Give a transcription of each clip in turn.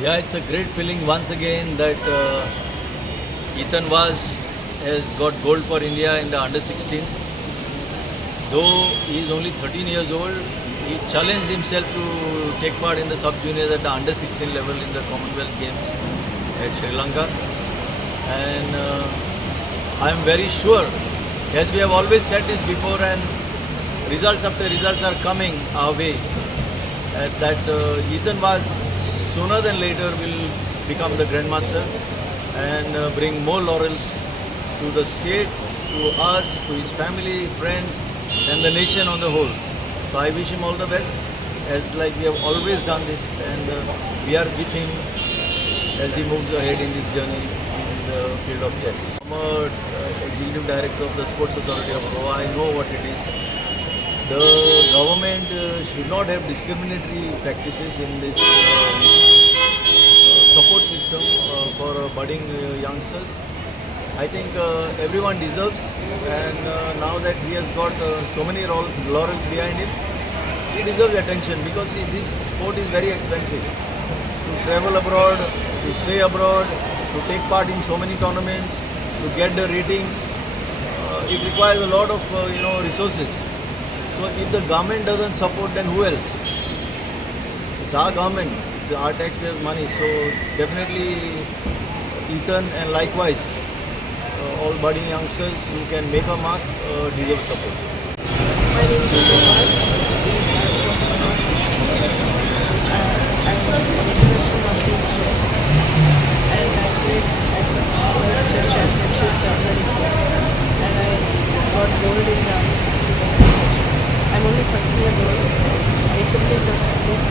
Yeah, it's a great feeling once again that Ethan has got gold for India in the under 16. Though he is only 13 years old, he challenged himself to take part in the sub juniors at the under 16 level in the Commonwealth Games at Sri Lanka. And I am very sure, as we have always said this before, and results after results are coming our way, that Ethan was sooner than later will become the Grandmaster and bring more laurels to the state, to us, to his family, friends, and the nation on the whole. So I wish him all the best, as like we have always done this, and we are with him as he moves ahead in this journey in the field of chess. I'm a executive director of the Sports Authority of Goa. I know what it is. The government should not have discriminatory practices in this support system for budding youngsters. I think everyone deserves, and now that he has got so many laurels behind him, he deserves attention, because see, this sport is very expensive. To travel abroad, to stay abroad, to take part in so many tournaments, to get the ratings, it requires a lot of resources. So if the government doesn't support, then who else? It's our government, it's our taxpayers' money. So definitely Ethan and likewise all budding youngsters who can make a mark deserve support. My name is Grandmaster. I'm an international master in chess, and I played at the World Chess Championship 2024, and I got gold in the competition. I'm only 13 years old. I recently got gold,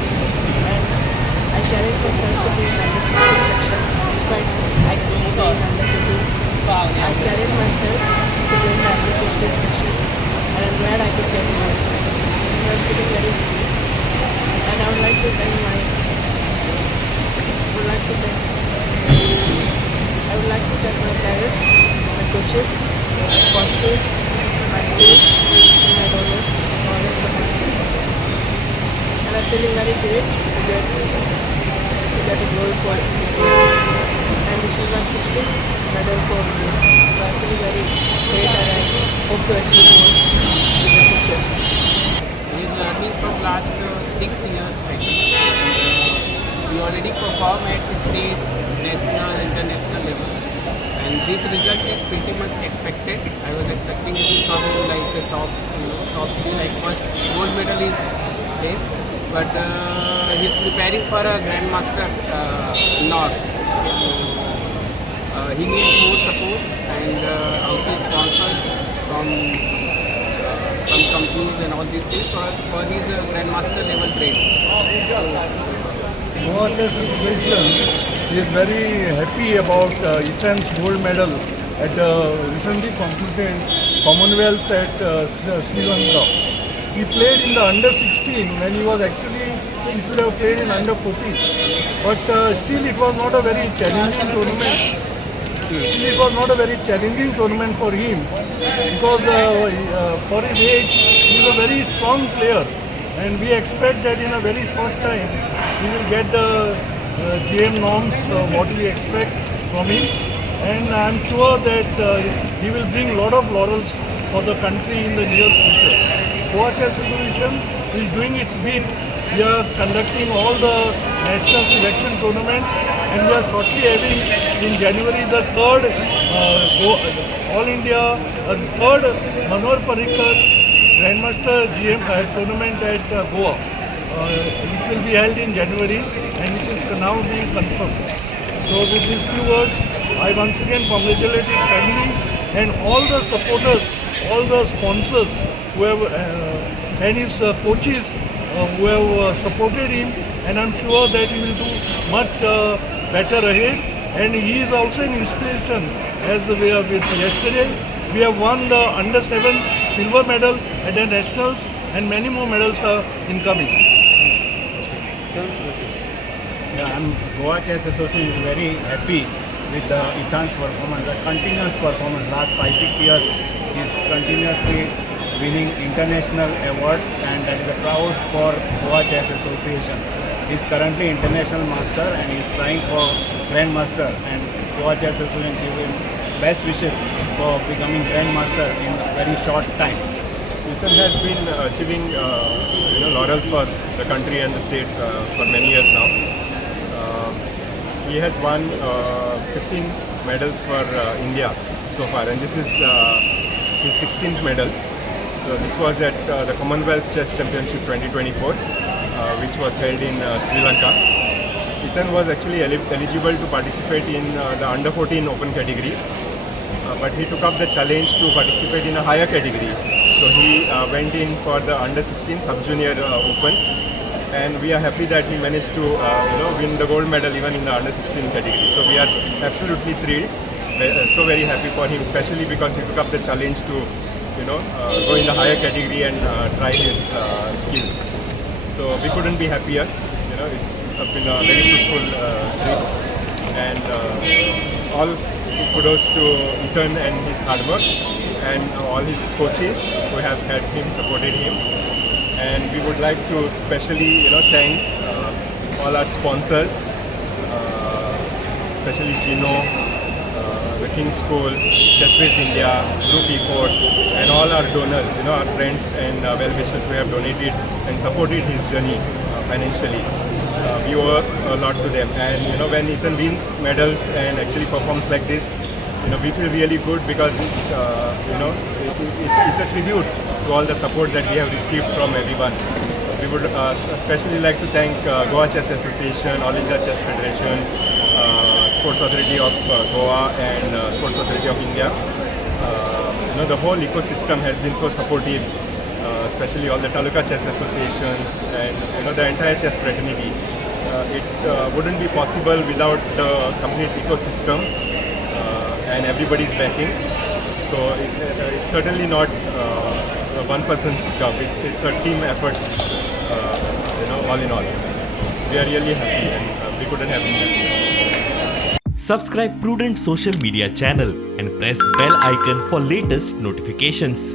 and I challenged myself to be in under 16 section, despite I couldn't play in under 15. I challenged myself to play in the under 16 section, and I'm glad I could get gold. I'm feeling very happy, and I would like to thank my parents, my coaches, my sponsors, my school, and my donors for all this support. And I'm feeling very great to get a gold for India. And this is my 16th medal for India. So I'm feeling very great, and I hope to achieve more in the future. He is learning from last 6 years actually. We already perform at state, national, international level. And this result is pretty much expected. I was expecting it to come in like the top 3, like first gold medal is this. But he's preparing for a Grandmaster North. So he needs more support and also sponsors from companies and all these things for his Grandmaster level training. Goa Chess Association is very happy about Ethan's gold medal at the recently concluded Commonwealth at Sri Lanka. He played in the under 16 when he was actually, he should have played in under 14. But still it was not a very challenging tournament. Still it was not a very challenging tournament for him, because for his age he is a very strong player, and we expect that in a very short time he will get the GM norms what we expect from him, and I am sure that he will bring a lot of laurels for the country in the near future. Goa Chess Association is doing its bit. We are conducting all the national selection tournaments, and we are shortly having in January the third All India, third Manohar Parrikar Grandmaster GM tournament at Goa, which will be held in January, and which is now being confirmed. So with these few words, I once again congratulate his family and all the supporters, all the sponsors who have, and his coaches who have supported him, and I'm sure that he will do much better ahead. And he is also an inspiration, as we have yesterday. We have won the under 7 silver medal at the nationals, and many more medals are incoming. Yeah, Goa Chess Association is very happy with Ethan's performance, the continuous performance. Last 5-6 years, he is continuously winning international awards, and that is a proud for Goa Chess Association. He's currently international master and he's trying for Grandmaster, and Goa Chess Association give him best wishes for becoming Grandmaster in a very short time. Ethan has been achieving laurels for the country and the state for many years now. He has won 15 medals for India so far, and this is his 16th medal. So this was at the Commonwealth Chess Championship 2024, which was held in Sri Lanka. Ethan was actually eligible to participate in the under 14 open category, but he took up the challenge to participate in a higher category. So he went in for the under 16 sub-junior open, and we are happy that he managed to win the gold medal even in the under 16 category. So we are absolutely thrilled, so very happy for him, especially because he took up the challenge to go in the higher category and try his skills. So we couldn't be happier. It's been a very fruitful trip, and all kudos to Ethan and his hard work, and all his coaches who have helped him, supported him. And we would like to especially thank all our sponsors, especially Gino, the King's School, Chessbase India, Group E4, and all our donors, our friends and well-wishers who have donated and supported his journey financially. We owe a lot to them, and when Ethan wins medals and actually performs like this, we feel really good because it's a tribute to all the support that we have received from everyone. We would especially like to thank Goa Chess Association, All India Chess Federation, Sports Authority of Goa, and Sports Authority of India. The whole ecosystem has been so supportive, especially all the Taluka Chess Associations and the entire chess fraternity. It wouldn't be possible without the complete ecosystem and everybody's backing. So it's certainly not one person's job. It's a team effort. All in all, we are really happy, and we couldn't have been happier. Subscribe Prudent social media channel and press bell icon for latest notifications.